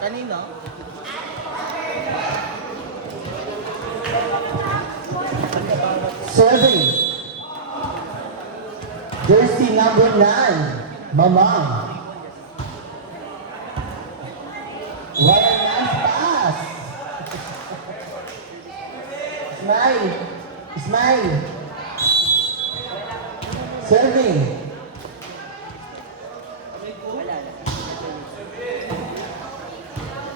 Kanino? Serving. Jersey number 9, Mamang. What a nice pass. Smile. Smile. Serving.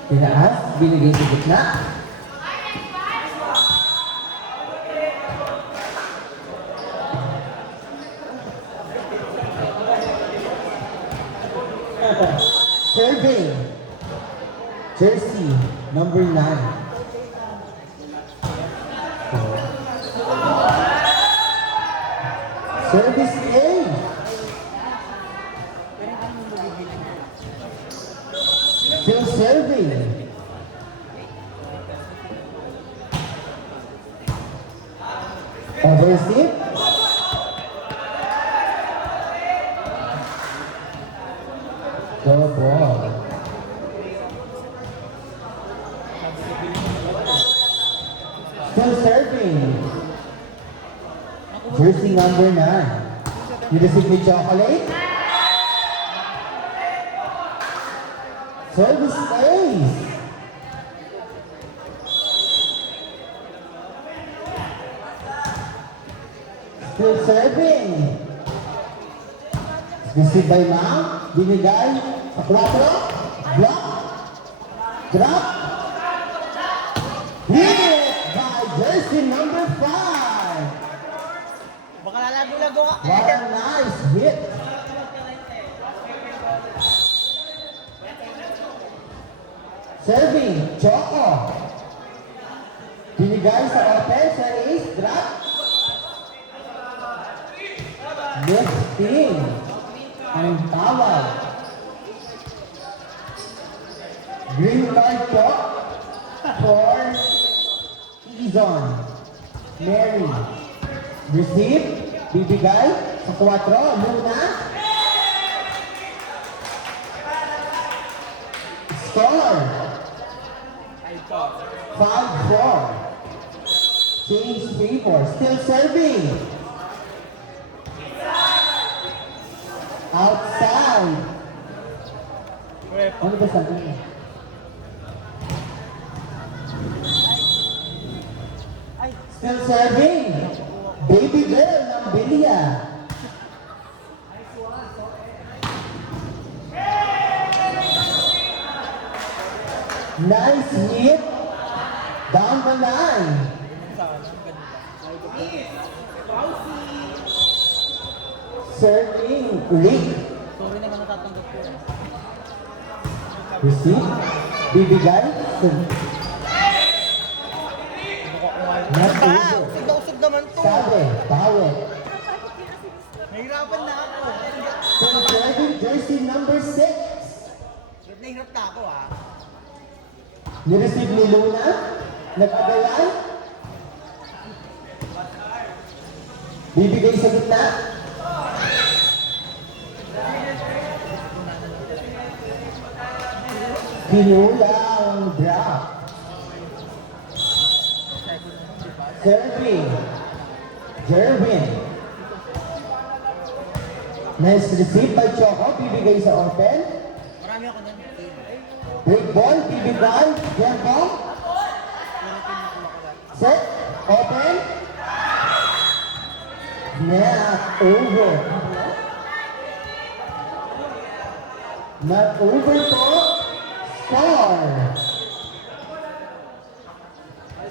Tinaas, binigay sa gitna. Serving. Jersey number 9. Service A. Still serving. Overseat. Go ball. Still serving. Jersey number 9. You receive me chocolate? Service ace. Still serving. Received by Ma'am. Binigay. A 4. Block. Drop. Hit by jersey number 5. Baka lalago-lago ka. What a nice hit. Serving. Choco. Binigay sa open sa ace. Drop. Lifting. Ang tawag. Green card po for Izon. Mary. Receive. Bibigay sa 4. Luna. Score. 5-4. Change favor. Still serving. Outside. Ano ba sabi niya? Still serving. Baby girl ng Bilia. Nice hit. Down the line. Serving. Rick. Sorry naman natatanggap ko. Receive. Bibigay. Not over. Usog naman to. Sabi. Bawi. Nahirapan na ako. Still serving. Jersey number 6. Nahirap na ako ha. Nireceive ni Luna. Nag-agayan. Bibigay sa gitna. Kinulang drop. Serving. Jervin. Nice receive by Choco. Bibigay sa open. Marami ako nun. Break ball. Bibigay. Jervin. Set. Open. Not over. Not over po. Score.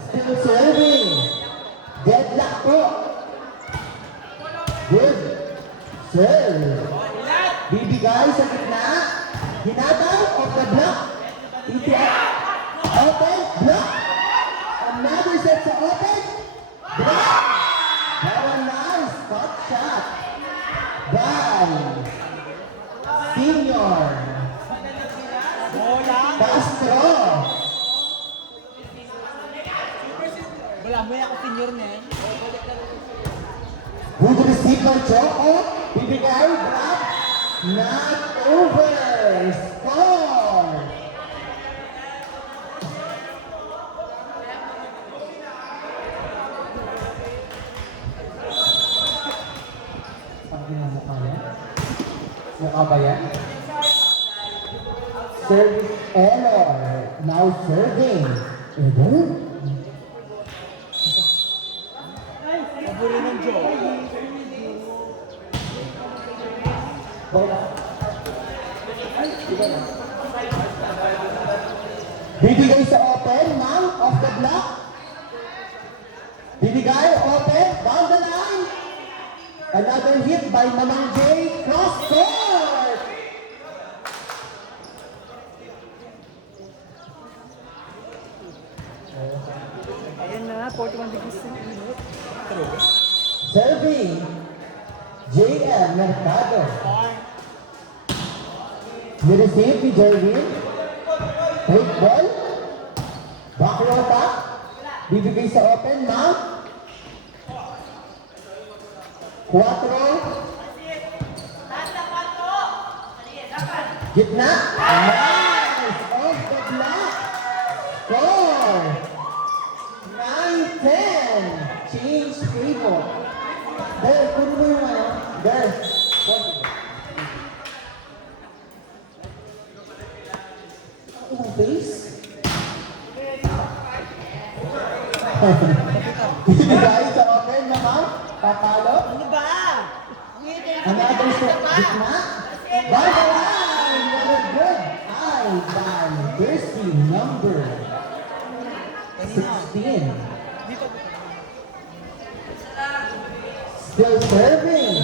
Still serving. Deadlock po. Good. Serve. Bibigay sa gitna. Hinataw of the block. ETF. Open. Block. Another set sa open. Block. What a nice cut shot by Senior Castro. Wala mo ako senior na eh. Good receive by Choco. Bibigay. Drop. Not over. Score. Mukha ba yan? Service error. Now serving. Error? Pabuli ng Joe. Bibigay sa open, ma'am, off the block. Bibigay, open, down the line. Another hit by Mamang J. Cross court. Ayan na, 41 degrees ng init. Serving, J.M. Mercado. Nireceive ni Jerwin. Take ball. Back row back. Bibigay sa open, ma'am. 4. Gitna. Nice. Off the block. Score. 9-10. Change favor. There, kunin mo yung ano. There. Ang base. Bibigay sa open na ma'am. Papalo. Ano ba? Another shot. Gitna. By the line. What a good eye by jersey number 16. Still serving.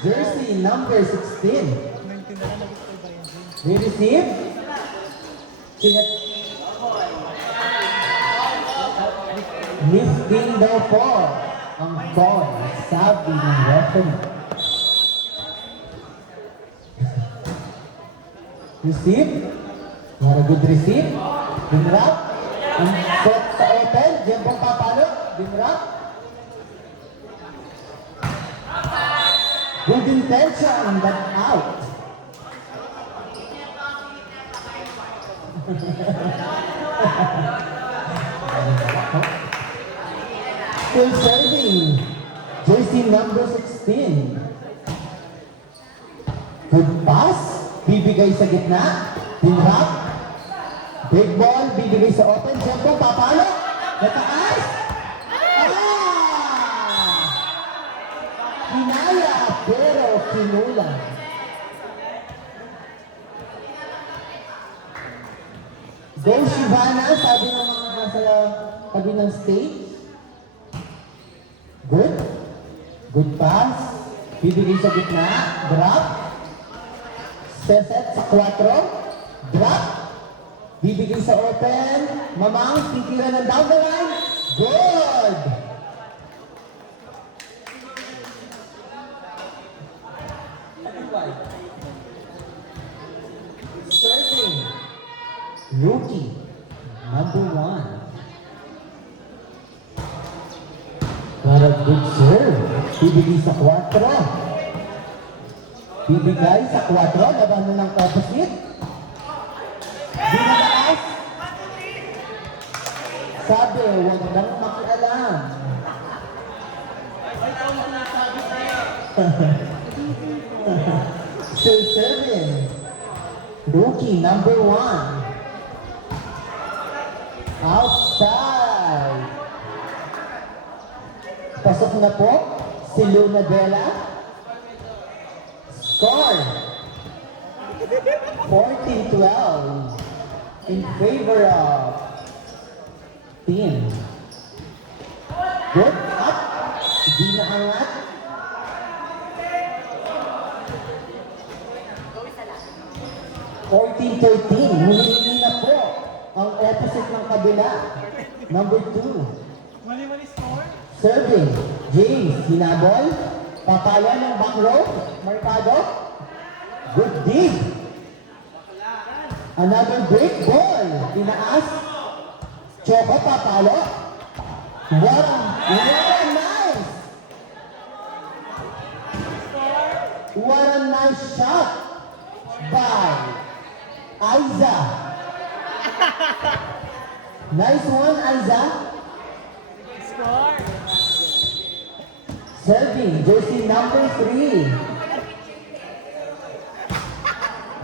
Jersey number 16. We receive. Lifting daw po ang ball. Sabi ng referee. Receive. Not a good receive. Dinrap. Ang set sa open. Diyan pong papalo. Dinrap. Good intention, but out. Still serving. Jersey number 16. Good pass. Bibigay sa gitna. Dinrap. Big ball. Bibigay sa open. Siyempre, papalo. Nataas. Kinaya, pero kinulang. Go Shivana, sabi ng mga nasa tabi ng stage. Good. Good pass. Bibigay sa gitna. Drop. Set sa 4. Drop. Bibigay sa open. Mamang, titira ng down the line. Good. Serving. Rookie. Number 1. What a good serve. Bibigay sa 4. Bibigay sa 4. Labanan ng opposite. Binataas. Sabi, huwag nang makialam. Still serving. Rookie number 1. Outside. Pasok na po si Luna Dela. Score. 14-12 in favor of team. Good up. Hindi na angat. Humihingi na po ang opposite ng kabila. Number 2. Mali-mali score? Serving. James, hinabol. Papala ng back row. Mercado. Good dig. Another break ball. Inaas. Choco, papalo. What a nice. What a nice shot by Aiza. Nice one, Aiza. Score! Serving, jersey number 3.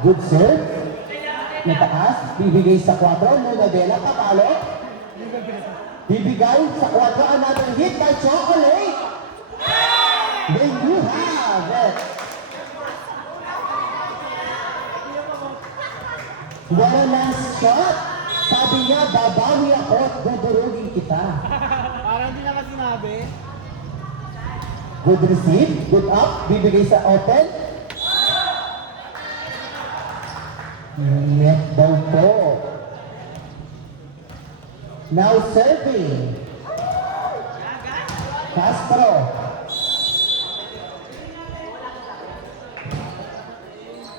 Good serve. Nataas. Bibigay sa 4. Luna Bella. Papalo. Bibigay sa 4. Another hit by Chocolate. Then you have it. What a nice shot. Sabi niya, babawi ako at dudurugin kita. Parang hindi naman sinabi. Good receive. Good up. Bibigay sa open. Net daw po. Now serving. Castro.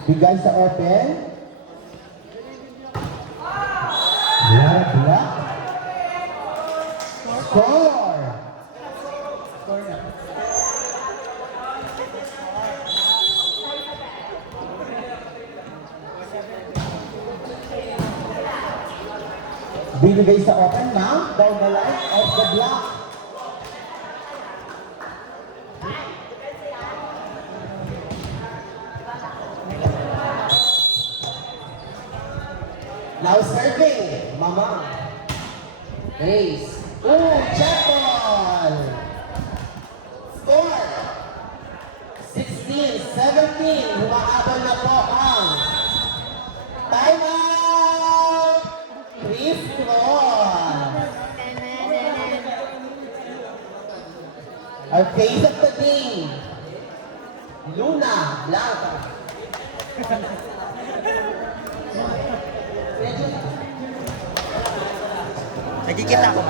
Bigay sa open. Yeah, block. Score. Binigay sa open now, down the line of the block. Now serving, Mama. Ace. Oh, check ball. Score. 16-17. Humahabol na po ang time out. Free throw. Our face of the game. Luna Blanca. Nagkikita ko.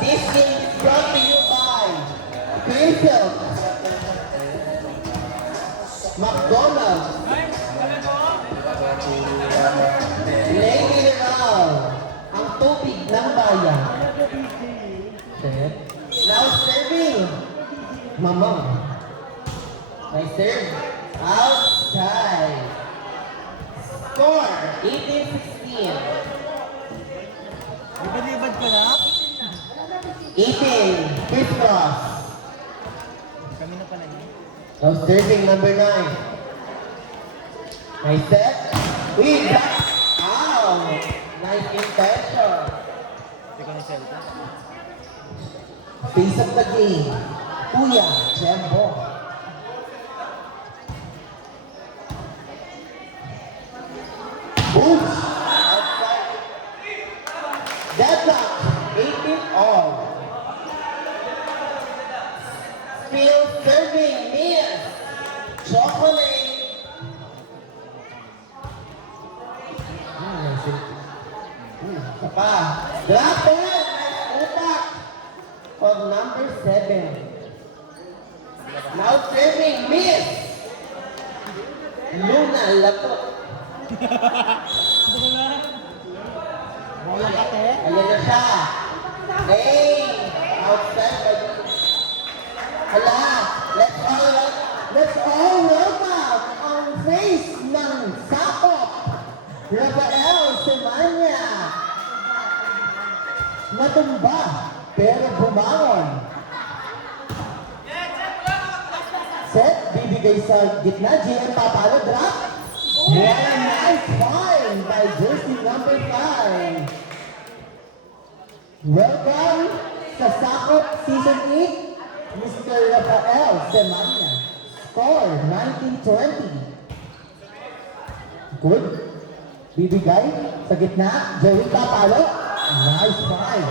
This game is brought to you by Greenfield, McDonald's, Lady Mineral, ang tubig ng bayan. Now serving, Mama. I serve outside. Score, 18-16. Libad-libad ko na. 18, fifth cross. Kami na pala niya. Now serving number 9. Nice set. We back out. Nice intention. Hindi ko na cellphone. Face of the game. Kuya, Jembo. Boots. Outside. Deadlock. 18 all. Still serving. Miss. Chocolate. Isa pa. Drop it. Upak. For number 7. Now serving. Miss. Luna Latot. Bola ka, te. Ayan na siya. Hey! Outside by... Hala! Let's all welcome ang face ng Sakop! Rafael Semanya! Natumba, pero bumangon. Set, bibigay sa gitna. GM papalo, drop. What a nice find by jersey number 5. Welcome sa Sakop Season 8, Mr. Rafael Semanya. Score, 19-20. Good. Bibigay sa gitna. Joey papalo. Nice find.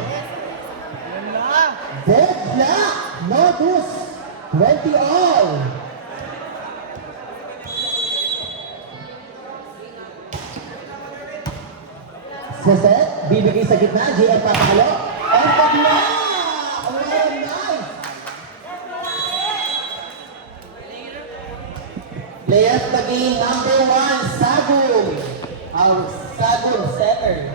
Yan na. Deadlock. No deuce. 20 all. Sa set, bibigay sa gitna, GF papalo. And the block! Oh, nice! Player of the game, number 1, Sagum. Our Sagum setter.